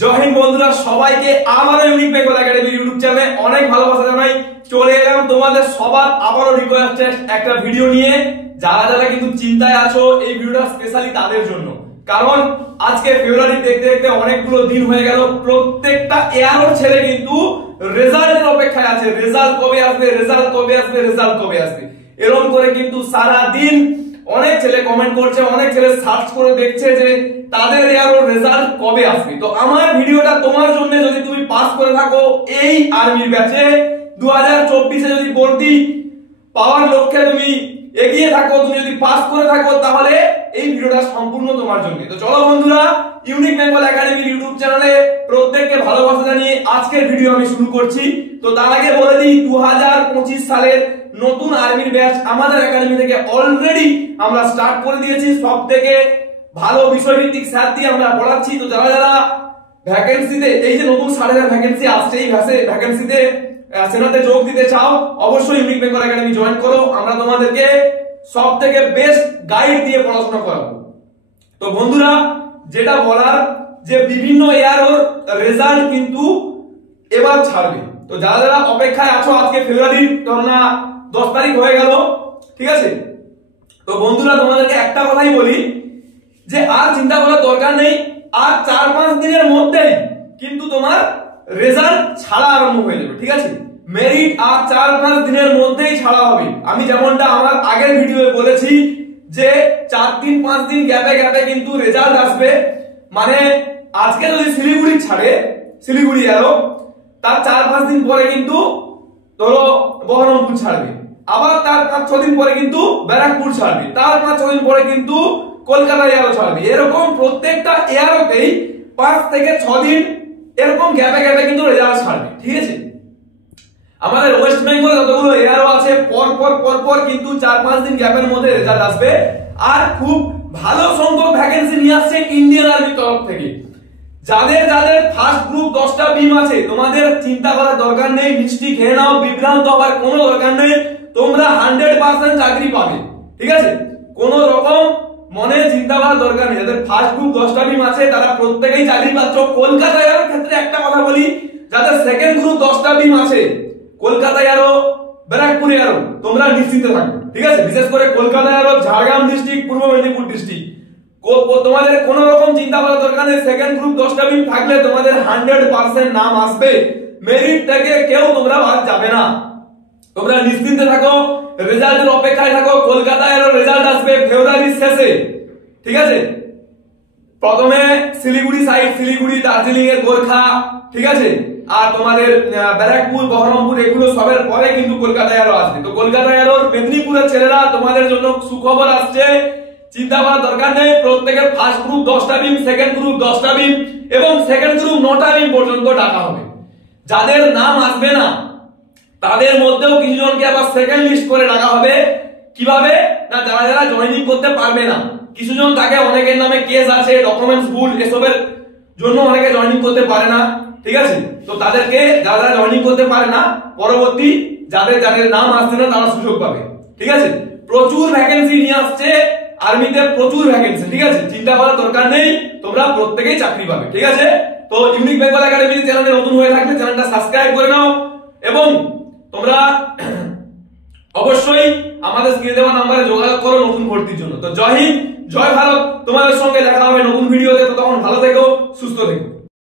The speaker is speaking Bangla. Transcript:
জয় হিন্দ বন্ধুরা, সবাইকে আবারও ইউনিক বেঙ্গল একাডেমি ইউটিউব চ্যানেলে অনেক ভালোবাসা জানাই। চলে এলাম তোমাদের সবার আবারও রিকোয়েস্টে একটা ভিডিও নিয়ে। যারা যারা কিন্তু চিন্তায় আছো, এই ভিডিওটা স্পেশালি তাদের জন্য। কারণ আজকে ফেব্রুয়ারি দেখতে দেখতে অনেকগুলো দিন হয়ে গেল। প্রত্যেকটা এয়ারোর ছেলে কিন্তু রেজাল্টের অপেক্ষায় আছে। রেজাল্ট কবে আসবে, রেজাল্ট কবে আসবে, রেজাল্ট কবে আসবে, এরকম করে কিন্তু সারা দিন অনেক ছেলে কমেন্ট করছে, অনেক ছেলে সার্চ করে দেখছে যে তাদের এয়ারোর রেজাল্ট কবে আসবে। তো আমার ভিডিওটা তোমার জন্য। যদি তুমি পাস করে থাকো এই আর্মির ব্যাচে 2024-এ, যদি ভর্তি পাওয়ার লক্ষ্যে তুমি এগিয়ে থাকো, তুমি যদি পাস করে থাকো, তাহলে এই ভিডিওটা সম্পূর্ণ তোমার জন্য। তো চলো বন্ধুরা, ইউনিক বেঙ্গল একাডেমি ইউটিউব চ্যানেলে প্রত্যেককে ভালোবাসা জানিয়ে আজকের ভিডিও আমি শুরু করছি। তো তার আগে বলে দিই, 2025 সালের নতুন আর্মির ব্যাচ আমাদের একাডেমি থেকে অলরেডি আমরা স্টার্ট করে দিয়েছি। সব থেকে ভালো বিষয়ভিত্তিক স্যার দিয়ে আমরা পড়াচ্ছি। তো যারা যারা ভ্যাকেন্সিতে, এই যে নতুন 6000 ভ্যাকেন্সি আসছে, এই ভ্যাকেন্সিতে সেনাতে যোগ দিতে চাও, অবশ্যই ইউনিক বেঙ্গল একাডেমি জয়েন করো। আমরা তোমাদেরকে সব থেকে বেস্ট গাইড দিয়ে পড়াশোনা করাবো। তো বন্ধুরা, যেটা বলার, যে বিভিন্ন এয়ারোর রেজাল্ট কিন্তু এবার ছাড়বে। তো যারা যারা অপেক্ষায় আছো, আজকে ফেব্রুয়ারির ধরনা 10 তারিখ হয়ে গেল, ঠিক আছে? তো বন্ধুরা, তোমাদেরকে একটা কথাই বলি যে আর চিন্তা করার দরকার নেই। আর 4-5 দিনের মধ্যেই কিন্তু তোমার রেজাল্ট ছাড়া আরম্ভ হয়ে যাবে, ঠিক আছে? মেরিট আর 4-5 দিনের মধ্যেই ছাড়া হবে। আমি যেমনটা আমার আগের ভিডিওতে বলেছি যে 4-5 দিন গ্যাপে গ্যাপে কিন্তু রেজাল্ট আসবে। মানে আজকে যদি শিলিগুড়ি ছাড়ে, শিলিগুড়ি এলো, তার 4-5 দিন পরে কিন্তু ধরো বহরমপুর ছাড়বে, আবার তার 5-6 দিন পরে কিন্তু ব্যারাকপুর ছাড়বে, তার 5-6 দিন পরে কিন্তু কলকাতা এয়ারো ছাড়বে। এরকম প্রত্যেকটা এয়ারোতেই 5 থেকে 6 দিন এরকম গ্যাপে গ্যাপে কিন্তু রেজাল্ট ছাড়বে, ঠিক আছে? আমাদের ওয়েস্ট বেঙ্গল যতগুলো এয়ারো আছে, পর পর কিন্তু 4-5 দিন গ্যাপের মধ্যে রেজাল্ট আসবে। আর খুব ভালো সংখ্যক ভ্যাকেন্সি নিয়ে আসছে ইন্ডিয়ান আর্মির তরফ থেকে। যাদের যাদের ফার্স্ট গ্রুপ 10টা বিম আছে, তোমাদের চিন্তা করার দরকার নেই, মিষ্টি খেয়ে নাও, বিভ্রান্ত হওয়ার কোনো দরকার নেই। তোমরা 100% চাকরি পাবে, ঠিক আছে? কোন রকম মনে চিন্তা করার দরকার নেই। যাদের ফার্স্ট গ্রুপ 10টা বিম আছে, তারা প্রত্যেকেই চাকরি পাচ্ছ। কলকাতা এয়ারোর ক্ষেত্রে একটা কথা বলি, যাদের সেকেন্ড গ্রুপ 10টা বিম আছে, কলকাতা এয়ারো, ব্যারাকপুর এয়ারো, তোমরা নিশ্চিন্তে থাকো, ঠিক আছে? বিশেষ করে কলকাতা এয়ারো, ঝাড়গ্রাম ডিস্ট্রিক্ট, পূর্ব মেদিনীপুর ডিস্ট্রিক্ট, তোমাদের কোন রকম চিন্তা করার দরকার নেই। সেকেন্ড গ্রুপ 10টা বিম থাকলে তোমাদের 100% নাম আসবে। মেরিট থেকে কেউ তোমরা বাদ যাবে না। তোমরা নিশ্চিন্তে থাকো, রেজাল্টের অপেক্ষায় থাকো। কলকাতা এর রেজাল্ট আসবে ফেব্রুয়ারির শেষে, ঠিক আছে? প্রথমে শিলিগুড়ি সাইড, শিলিগুড়ি, দার্জিলিং এর গোরখা, ঠিক আছে? আর তোমাদের ব্যারাকপুর, বহরমপুর, এগুলো সবের পরে কিন্তু কলকাতা এয়ারো আসবে। তো কলকাতা এয়ারোর মেদিনীপুরের ছেলেরা, তোমাদের জন্য সুখবর আসছে, চিন্তা করার দরকার নেই। প্রত্যেকের ফার্স্ট গ্রুপ 10টা বিম, সেকেন্ড গ্রুপ 10টা বিম এবং সেকেন্ড গ্রুপ 9টা বিম পর্যন্ত ডাকা হবে। যাদের নাম আসবে না, তাদের মধ্যেও কিছু জনকে আবার সেকেন্ড লিস্ট করে ডাকা হবে। কিভাবে না, যারা যারা জয়েনিং করতে পারবে না, কিছু জন থাকে, অনেকের নামে কেস আছে, ডকুমেন্টস ভুল, এসবের জন্য অনেকে জয়েনিং করতে পারে না, ঠিক আছে? তো তাদেরকে, যারা যারা জয়েনিং করতে পারে না, পরবর্তী যাদের যাদের নাম আসছে না, তারা সুযোগ পাবে, ঠিক আছে? প্রচুর ভ্যাকেন্সি নিয়ে আসছে আর্মিতে, প্রচুর ভ্যাকেন্সি, ঠিক আছে? চিন্তা করার দরকার নেই, তোমরা প্রত্যেকেই চাকরি পাবে, ঠিক আছে? তো ইউনিক বেঙ্গল একাডেমি চ্যানেলে নতুন হয়ে থাকলে চ্যানেলটা সাবস্ক্রাইব করে নাও এবং তোমরা অবশ্যই আমাদের স্ক্রিনে দেওয়া নম্বরে যোগাযোগ করো নতুন ভর্তির জন্য। তো জয় হিন্দ, জয় ভারত। তোমাদের সঙ্গে দেখা হবে নতুন ভিডিওতে। তো তখন ভালো থেকো, সুস্থ থেকো।